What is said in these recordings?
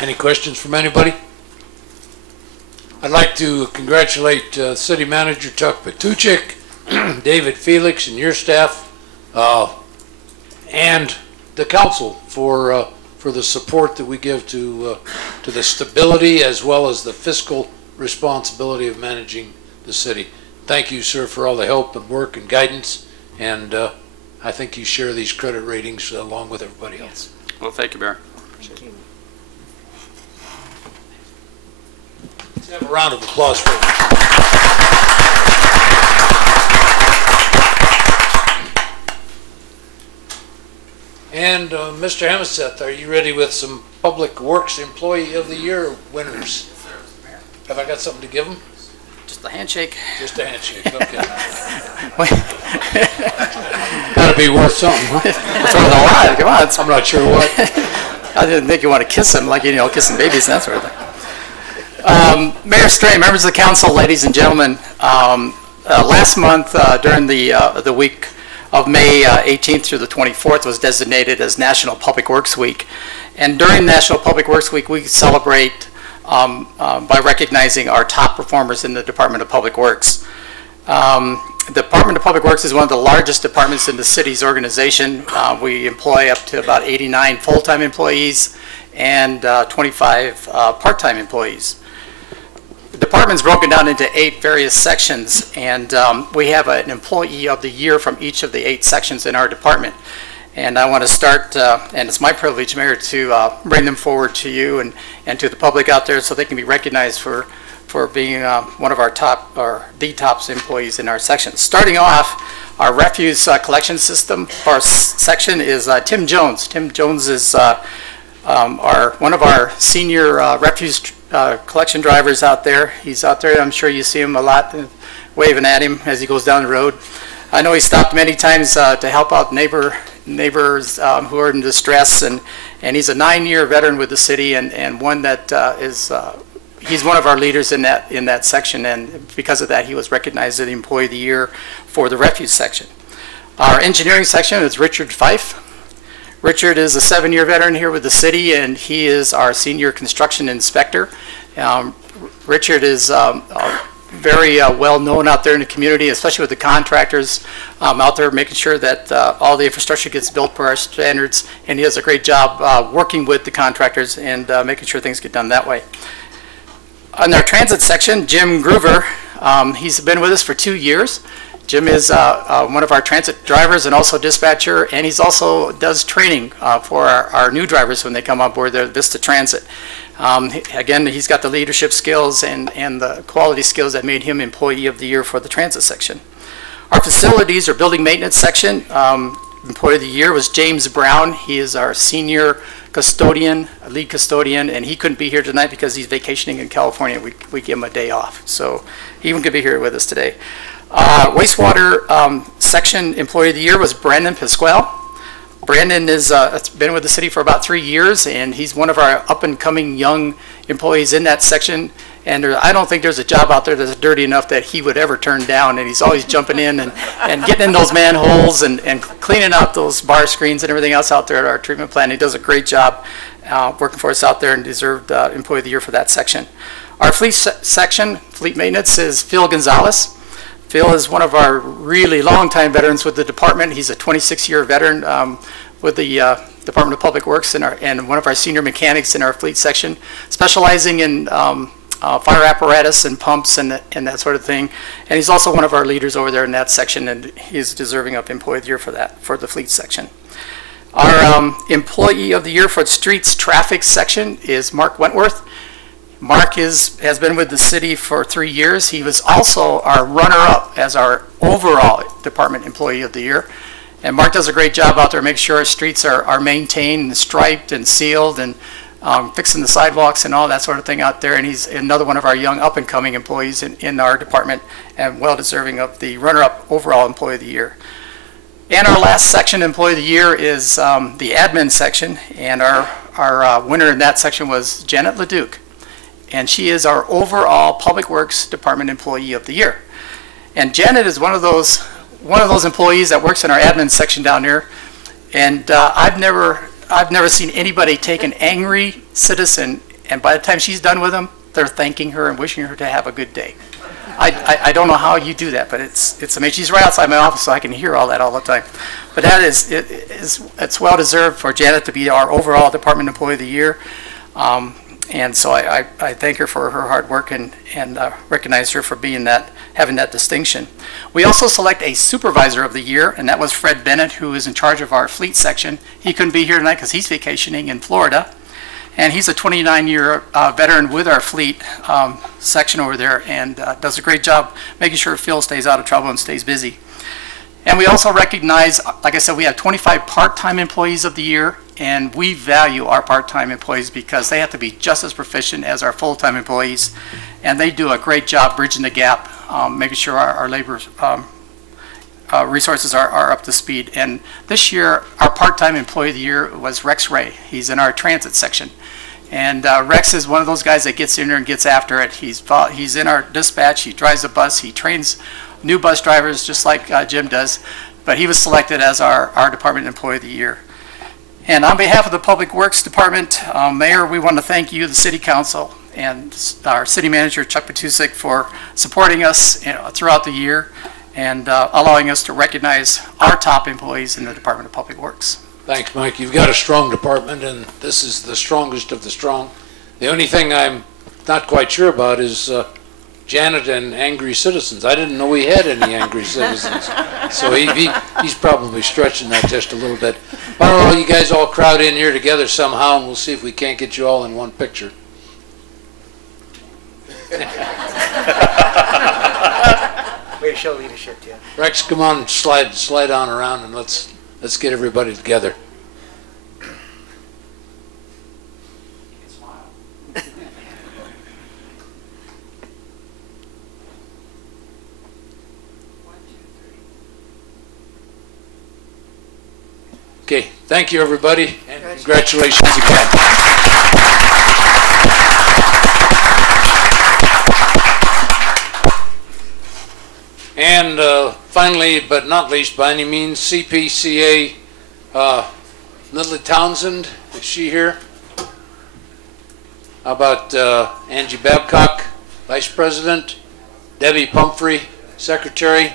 Any questions from anybody? I'd like to congratulate City Manager Chuck Patuchik, David Felix, and your staff, and the council for the support that we give to the stability as well as the fiscal responsibility of managing the city. Thank you, sir, for all the help and work and guidance, and I think you share these credit ratings along with everybody else. Well, thank you, Mayor. Thank you. Let's have a round of applause for him. And Mr. Hemseth, are you ready with some Public Works Employee of the Year winners? Yes, sir, Mr. Mayor. Have I got something to give them? Just a handshake. Just a handshake, okay. Gotta be worth something, huh? It's worth a lot. Come on. I'm not sure what. I didn't think you want to kiss him, like, you know, kissing babies and that sort of thing. Mayor Stray, members of the council, ladies and gentlemen, last month during the week of May 18th through the 24th was designated as National Public Works Week. And during National Public Works Week, we celebrate by recognizing our top performers in the Department of Public Works. The Department of Public Works is one of the largest departments in the city's organization. We employ up to about 89 full-time employees and 25 part-time employees. The department's broken down into 8 various sections, and we have an employee of the year from each of the 8 sections in our department. And I want to start, and it's my privilege, Mayor, to bring them forward to you and to the public out there so they can be recognized for being one of our top, or the top employees in our section. Starting off, our refuse collection system, our section is Tim Jones. Tim Jones is one of our senior refuse collection drivers out there. He's out there. I'm sure you see him a lot, waving at him as he goes down the road. I know he stopped many times to help out neighbors who are in distress, and he's a 9-year veteran with the city, and one that he's one of our leaders in that section, and because of that, he was recognized as the Employee of the Year for the refuse section. Our engineering section is Richard Fife. Richard is a 7-year veteran here with the city, and he is our senior construction inspector. Richard is very well known out there in the community, especially with the contractors out there, making sure that all the infrastructure gets built per our standards, and he does a great job working with the contractors and making sure things get done that way. On our transit section, Jim Groover, he's been with us for 2 years. Jim is one of our transit drivers and also dispatcher, and he's also does training for our new drivers when they come on board the Vista Transit. Again, he's got the leadership skills and the quality skills that made him Employee of the Year for the transit section. Our facilities or building maintenance section, Employee of the Year was James Brown. He is our senior custodian, lead custodian, and he couldn't be here tonight because he's vacationing in California. We give him a day off, so he even could be here with us today. Wastewater section Employee of the Year was Brandon Pasquale. Brandon has been with the city for about 3 years, and he's one of our up-and-coming young employees in that section. And I don't think there's a job out there that's dirty enough that he would ever turn down, and he's always jumping in and getting in those manholes and cleaning out those bar screens and everything else out there at our treatment plant. He does a great job working for us out there and deserved Employee of the Year for that section. Our fleet section, fleet maintenance, is Phil Gonzalez. Phil is one of our really long-time veterans with the department. He's a 26-year veteran with the Department of Public Works and one of our senior mechanics in our fleet section, specializing in fire apparatus and pumps and that sort of thing. And he's also one of our leaders over there in that section, and he's deserving of Employee of the Year for that, for the fleet section. Our Employee of the Year for the streets traffic section is Mark Wentworth. Mark has been with the city for 3 years. He was also our runner-up as our overall department Employee of the Year. And Mark does a great job out there making sure our streets are maintained and striped and sealed and fixing the sidewalks and all that sort of thing out there. And he's another one of our young up-and-coming employees in our department and well-deserving of the runner-up overall Employee of the Year. And our last section, Employee of the Year, is the admin section. And our winner in that section was Janet LeDuc. And she is our overall Public Works Department Employee of the Year. And Janet is one of those employees that works in our admin section down there. And I've never seen anybody take an angry citizen and by the time she's done with them, they're thanking her and wishing her to have a good day. I don't know how you do that, but it's amazing. She's right outside my office, so I can hear all that all the time. But that it's well deserved for Janet to be our overall Department Employee of the Year. And so I thank her for her hard work and recognize her for being having that distinction. We also select a Supervisor of the Year, and that was Fred Bennett, who is in charge of our fleet section. He couldn't be here tonight because he's vacationing in Florida. And he's a 29-year veteran with our fleet section over there, and does a great job making sure Phil stays out of trouble and stays busy. And we also recognize, like I said, we have 25 part-time employees of the year, and we value our part-time employees because they have to be just as proficient as our full-time employees, and they do a great job bridging the gap, making sure our labor resources are up to speed. And this year, our part-time employee of the year was Rex Ray. He's in our transit section. And Rex is one of those guys that gets in there and gets after it. He's in our dispatch, he drives a bus, he trains new bus drivers just like Jim does, but he was selected as our Department Employee of the Year. And on behalf of the Public Works Department, Mayor, we want to thank you, the City Council, and our City Manager, Chuck Patusik, for supporting us throughout the year and allowing us to recognize our top employees in the Department of Public Works. Thanks, Mike. You've got a strong department, and this is the strongest of the strong. The only thing I'm not quite sure about is Janet and angry citizens. I didn't know we had any angry citizens. So he's probably stretching that just a little bit. Why don't you guys all crowd in here together somehow, and we'll see if we can't get you all in one picture. Way to show leadership, Tim. Rex, come on, slide on around, and let's get everybody together. Okay, thank you, everybody, and congratulations again. And finally, but not least by any means, CPCA Lily Townsend, is she here? How about Angie Babcock, Vice President, Debbie Pumphrey, Secretary?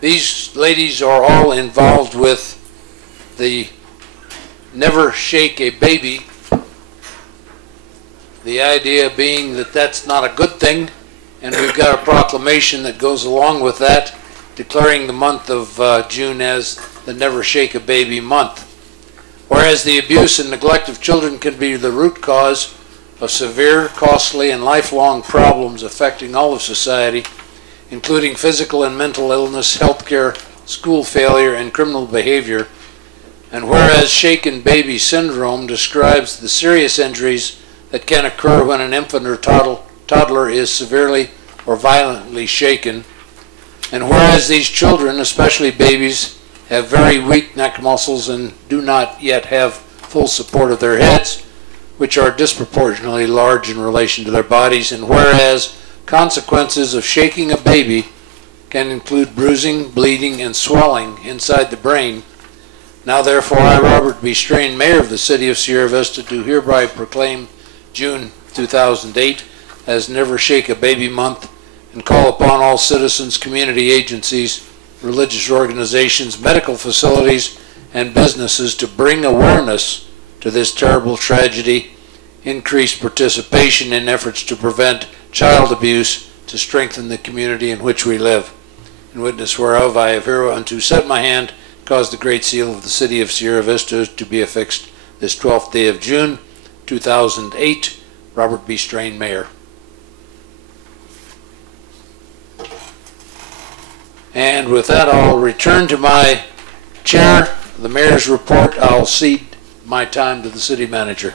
These ladies are all involved with the Never Shake a Baby, the idea being that that's not a good thing, and we've got a proclamation that goes along with that, declaring the month of June as the Never Shake a Baby month. Whereas the abuse and neglect of children can be the root cause of severe, costly, and lifelong problems affecting all of society, including physical and mental illness, healthcare, school failure, and criminal behavior. And whereas shaken baby syndrome describes the serious injuries that can occur when an infant or toddler is severely or violently shaken, and whereas these children, especially babies, have very weak neck muscles and do not yet have full support of their heads, which are disproportionately large in relation to their bodies, and whereas consequences of shaking a baby can include bruising, bleeding, and swelling inside the brain. Now therefore I, Robert B. Strain, Mayor of the City of Sierra Vista, do hereby proclaim June 2008 as Never Shake a Baby Month, and call upon all citizens, community agencies, religious organizations, medical facilities, and businesses to bring awareness to this terrible tragedy, increase participation in efforts to prevent child abuse, to strengthen the community in which we live. In witness whereof I have hereunto set my hand, caused the great seal of the City of Sierra Vista to be affixed this 12th day of June, 2008. Robert B. Strain, Mayor. And with that, I'll return to my chair, the Mayor's report. I'll cede my time to the City Manager.